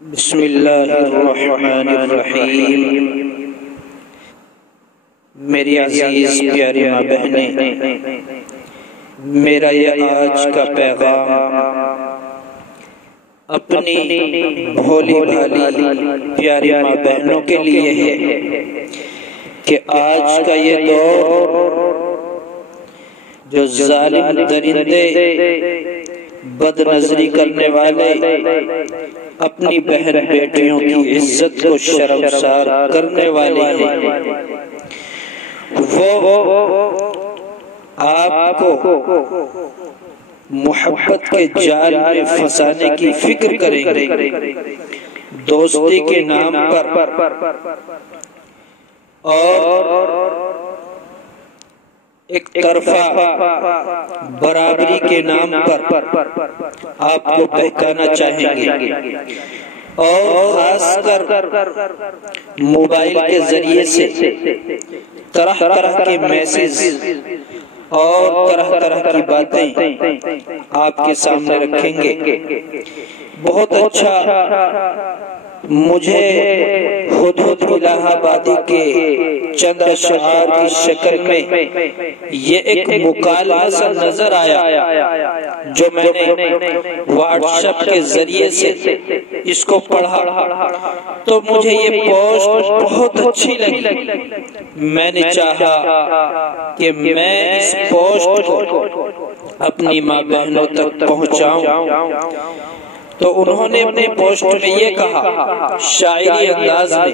بسم اللہ الرحمن الرحیم۔ میری عزیز پیاری ماں بہنیں، میرا یہ آج کا پیغام اپنی بھولی بھالی پیاری ماں بہنوں کے لیے ہے کہ آج کا یہ دور جو ظالم درندے بد نظری کرنے والے اپنی بہن بیٹیوں کی عزت کو شرمسار کرنے والے ہیں، وہ آپ کو محبت کے جال میں پھنسانے کی فکر کریں گے، دوستی کے نام پر اور ایک طرفہ برابری کے نام پر آپ کو بہکانا چاہیں گے، اور خاص کر موبائل کے ذریعے سے طرح طرح کے میسج اور طرح طرح کی باتیں آپ کے سامنے رکھیں گے۔ بہت اچھا، مجھے حدود الہ آبادی کے چند اشعار کی شکل میں یہ ایک مکالمہ سا نظر آیا جو میں نے واٹس ایپ کے ذریعے سے اس کو پڑھا تو مجھے یہ پوسٹ بہت اچھی لگی۔ میں نے چاہا کہ میں اس پوسٹ کو اپنی ماں بہنوں تک پہنچاؤں، تو انہوں نے اپنی پوسٹ میں یہ کہا شاعری انداز میں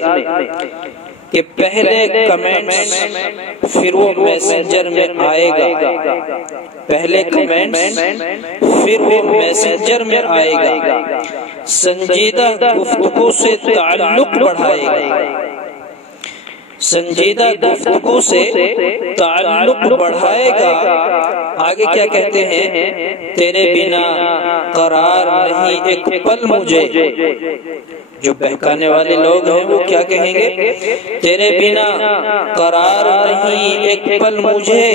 کہ پہلے کمنٹس پھر وہ میسنجر میں آئے گا، پہلے کمنٹس پھر وہ میسنجر میں آئے گا، سنجیدہ گفتگو سے تعلق بڑھائے گا، سنجیدہ گفتگو سے تعلق بڑھائے گا۔ آگے کیا کہتے ہیں؟ تیرے بنا قرار نہیں ایک پل مجھے، جو بہکانے والے لوگ ہیں وہ کیا کہیں گے؟ تیرے بنا قرار نہیں ایک پل مجھے،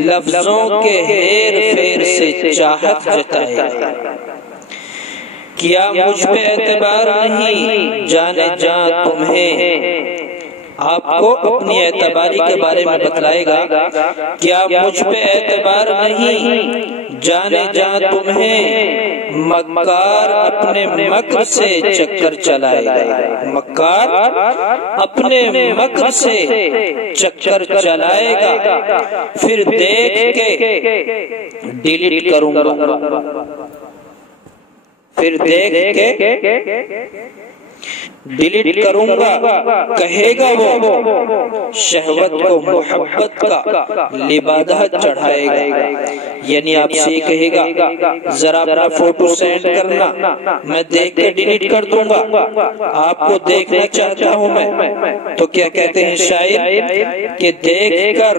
لفظوں کے ہیر پھیر سے چاہت جتائے گا، کیا مجھ پہ اعتبار نہیں جانے جاں تمہیں، آپ کو اپنی اعتباری کے بارے میں بتلائے گا، کیا مجھ پہ اعتبار نہیں جانے جاں تمہیں، مکار اپنے مکر سے چکر چلائے گا، مکار اپنے مکر سے چکر چلائے گا، پھر دیکھ کے ڈیلیٹ کروں گا، پھر دیکھ کے ڈیلیٹ کروں گا، کہے گا وہ شہوت کو محبت کا لبادہ چڑھائے گا، یعنی آپ سے یہ کہے گا ذرا اپنا فوٹو سینڈ کرنا، میں دیکھ کے ڈیلیٹ کر دوں گا، آپ کو دیکھنا چاہتا ہوں میں۔ تو کیا کہتے ہیں شاعر کہ دیکھ کر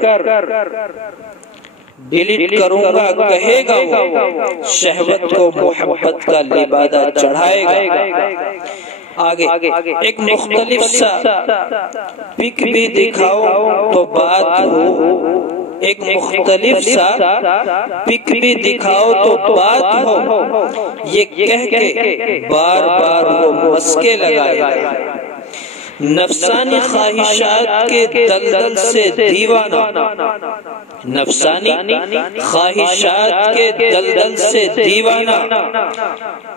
ڈیلیٹ کروں گا، کہے گا وہ شہوت کو محبت کا لبادہ چڑھائے گا۔ آگے ایک مختلف سا پک بھی دکھاؤ تو بات ہو، ایک مختلف سا پک بھی دکھاؤ تو بات ہو، یہ کہہ کے بار بار وہ مسکے لگائے گا، نفسانی خواہشات کے دلدل سے دیوانہ، نفسانی خواہشات کے دلدل سے دیوانہ،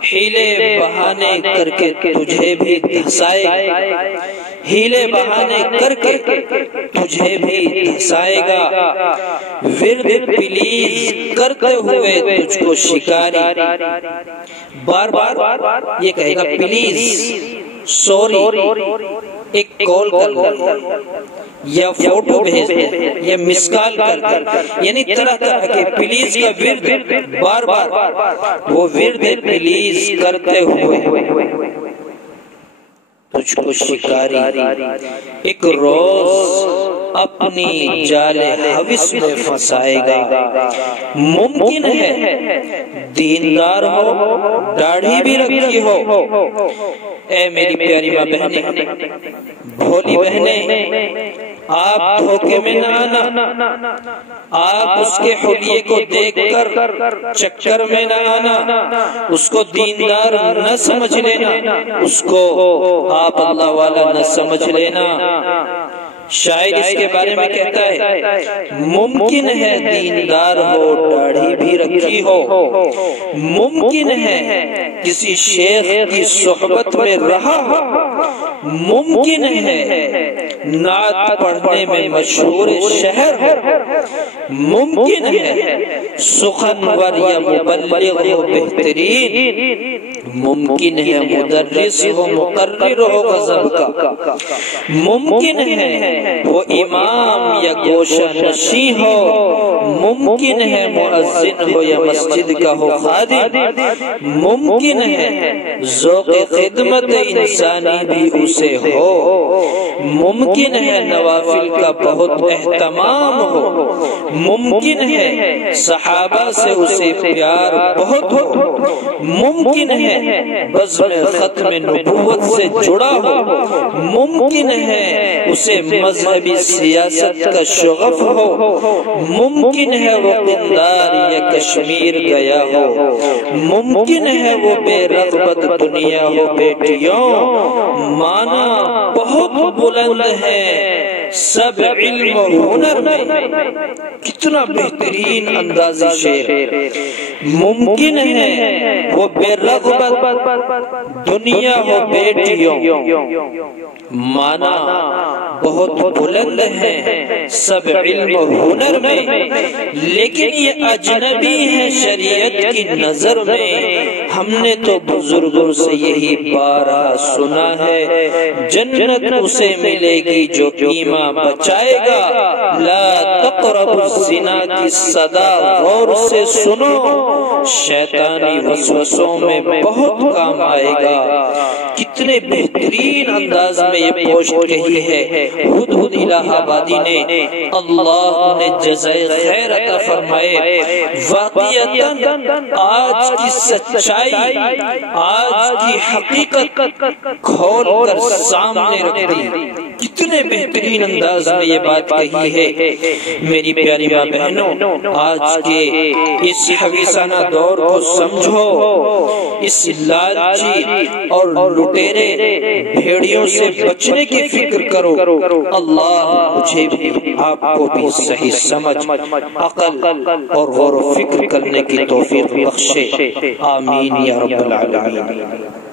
ہیلے بہانے کر کے تجھے بھی دھسائے گا، ہیلے بہانے کر کے تجھے بھی دھسائے گا، ورد پلیز کرتے ہوئے تجھ کو شکاری، بار بار یہ کہے گا پلیز، سوری، ایک کال کر یا فوٹو بھیج دے یا مس کال کر، یعنی طرح طرح کے پلیز کا ورد، بار بار وہ ورد پلیز کرتے ہوئے تجھ کو شکاری، ایک روز اپنی جال حوث میں پھنسائے گا، ممکن ہے دیندار ہو، داڑھی بھی رکھی ہو۔ اے میری پیاری ماں بہنیں، بھولی بہنیں، آپ دھوکے میں نہ آنا، آپ اس کے حلیے کو دیکھ کر چکر میں نہ آنا، اس کو دیندار نہ سمجھ لینا، اس کو آپ اللہ والا نہ سمجھ لینا۔ شاعر اس کے بارے میں کہتا ہے ممکن ہے دیندار ہو داڑھی بھی رکھی ہو، ممکن ہے کسی شیخ کی صحبت میں رہا ہو، ممکن ہے نعت پڑھنے میں مشہور شہر ہو، ممکن ہے سخنور یا مبلغ ہو بہترین، ممکن ہے مدرس ہو مقرر ہو غضب کا، ممکن ہے وہ امام یا گوشہ نشیں ہو، ممکن ہے مؤذن ہو یا مسجد کا ہو خادم، ممکن ہے ذوق خدمت انسانی بھی اسے ہو، ممکن ہے نوافل کا بہت اہتمام ہو، ممکن ہے صحابہ سے اسے پیار بہت ہو، ممکن ہے بزم ختم نبوت سے جڑا ہو، ممکن ہے اسے مذہبی سیاست کا شغف ہو، ممکن ہے وہ قندار یا کشمیر گیا ہو، ممکن ہے وہ بے رغبت دنیا ہو بیٹیوں، مانا بہت بلند ہے سب علم و ہنر میں۔ کتنا بہترین اندازی شعر، ممکن ہے وہ بے رغبت دنیا ہو بیٹیوں، مانا بہت بلند ہے سب علم و ہنر میں، لیکن یہ اجنبی ہے شریعت کی نظر میں۔ ہم نے تو بزرگوں سے یہی بارہا سنا ہے، جنت اسے ملے گی جو ایمان بچائے گا، لا تقربوا الزنا کی صدا غور سے سنو، شیطانی وسوسوں میں بہت کام آئے گا۔ کتنے بہترین انداز میں یہ پوسٹ کہی ہے ہدہد الہ آبادی نے، اللہ نے جزائے خیر عطا فرمائے۔ واقعتاً آج کی سچائی، آج کی حقیقت کھول کر سامنے رکھ دی۔ کتنے بہترین انداز میں یہ بات کہی ہے۔ میری پیاری ماں بہنوں، آج کے اس حویسانہ دور کو سمجھو، اس لالچی اور لٹیرے بھیڑیوں سے بچنے کی فکر کرو۔ اللہ مجھے بھی آپ کو بھی صحیح سمجھ، عقل اور غور و فکر کرنے کی توفیق بخشے، آمین یا رب العالمین۔